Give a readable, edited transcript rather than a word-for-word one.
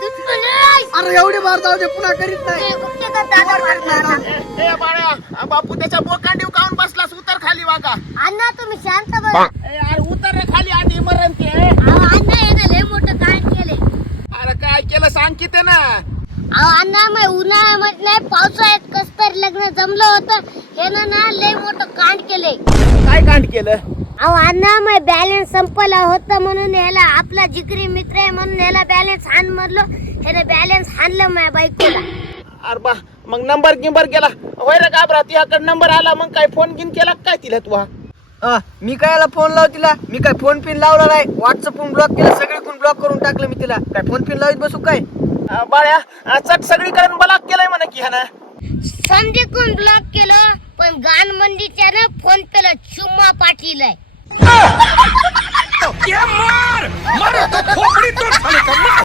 दुश्मन आहे. अरे एवढी बार जाऊ दे, पुन्हा करीत नाही. ए बाळा, बापू त्याच्या बोकांडीव काऊन बसलास? उतर खाली वागा. अण्णा तुम्ही शांत बसा. अरे उतर रे खाली, आधी मरण ते. अण्णा यानं लय मोठं कांड केले. अरे काय केलं सांग की ते ना. अण्णा मग उन्हाळ्यामध्ये नाही, पावसाळ्यात कस तर लग्न जमलं होतं. यानं ना लय मोठं कांड केले. काय कांड केलं? अण्णा मग बॅलन्स संपला होता म्हणून याला, आपला जिगरी मित्र आहे म्हणून याला बॅलन्स हाण म्हणलं. ह्यानं बॅलन्स हाणलं माझ्या बायकोला. अरे बा, मग नंबर गिंबर केला होय रे घाबरा? तुझ्याकडे नंबर आला मग काय फोन गिन केला काय तिला तू? मी काय फोन लाव तिला? मी काय फोन पिन लावला नाही. व्हॉट्सअप ब्लॉक केलं, सगळीकडून ब्लॉक करून टाकलं मी तिला. काय फोन पिन लावत बसू काय? बाळ्या चट सगळीकडे ब्लॉक केलंय म्हणा की ह्यानं. संधीकडून ब्लॉक केलं, पण गान मंडीच्या ना फोन पेला चुम्मा पाठीलाय. मार मार तो खोपडी तोड